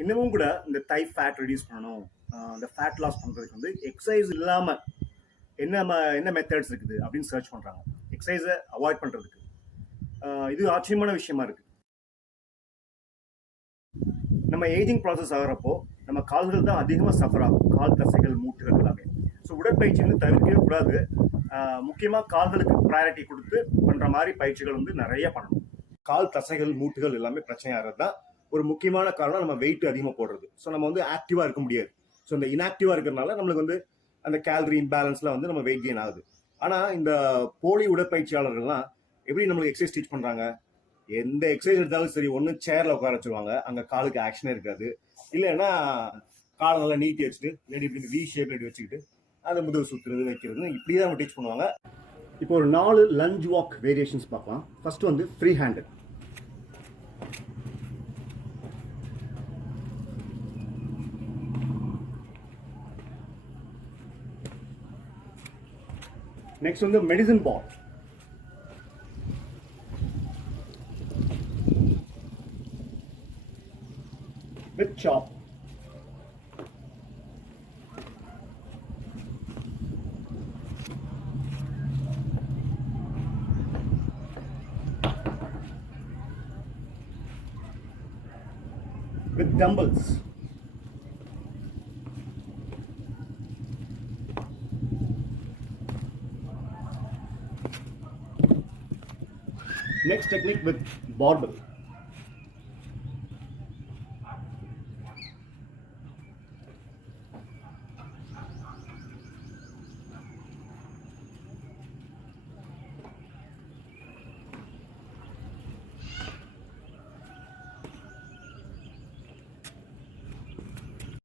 இன்னமும் கூட இந்த தை ஃபேட் ரெடியூஸ் பண்ணணும். இந்த ஃபேட் லாஸ் பண்ணுறதுக்கு வந்து எக்ஸசைஸ் இல்லாமல் என்ன என்ன மெத்தட்ஸ் இருக்குது அப்படின்னு சர்ச் பண்ணுறாங்க எக்ஸசைஸை அவாய்ட் பண்ணுறதுக்கு இது ஆச்சரியமான விஷயமா இருக்கு. நம்ம ஏஜிங் ப்ராசஸ் ஆகிறப்போ நம்ம கால்கள் தான் அதிகமாக சஃபர் ஆகும். கால் தசைகள் மூட்டுகள் எல்லாமே. ஸோ உடற்பயிற்சி வந்து தவிர்க்கவே கூடாது. முக்கியமாக கால்களுக்கு ப்ரையாரிட்டி கொடுத்து பண்ணுற மாதிரி பயிற்சிகள் வந்து நிறைய பண்ணணும். கால் தசைகள் மூட்டுகள் எல்லாமே பிரச்சனையாகிறது தான் ஒரு முக்கியமான காரணம் நம்ம வெயிட் அதிகமாக போடுறது. ஸோ நம்ம வந்து ஆக்டிவாக இருக்க முடியாது. ஸோ இந்த இன்ஆக்டிவாக இருக்கிறனால நம்மளுக்கு வந்து அந்த கேலரி இன்பேலன்ஸ்லாம் வந்து நம்ம வெயிட் கெயின் ஆகுது. ஆனால் இந்த போலி உடற்பயிற்சியாளர்கள்லாம் எப்படி நம்மளுக்கு எக்ஸசைஸ் டீச் பண்ணுறாங்க எந்த எக்ஸசைஸ் எடுத்தாலும் சரி ஒன்று சேரில் உட்கார வச்சுருவாங்க. அங்கே காலுக்கு ஆக்ஷனே இருக்காது. இல்லைன்னா காலை நல்லா நீட்டி வச்சுட்டு இல்லாட்டி இப்படி வி ஷேப் இப்படி வச்சுக்கிட்டு அதை முதுகு சுற்றுறது வைக்கிறது இப்படி தான் நம்ம டீச் பண்ணுவாங்க. இப்போ ஒரு நாலு லஞ்ச் வாக் வேரியேஷன்ஸ் பார்க்கலாம். ஃபர்ஸ்ட் வந்து free handed நெக்ஸ்ட் வந்து medicine ball with chop. With dumbbells. Next technique with barbell.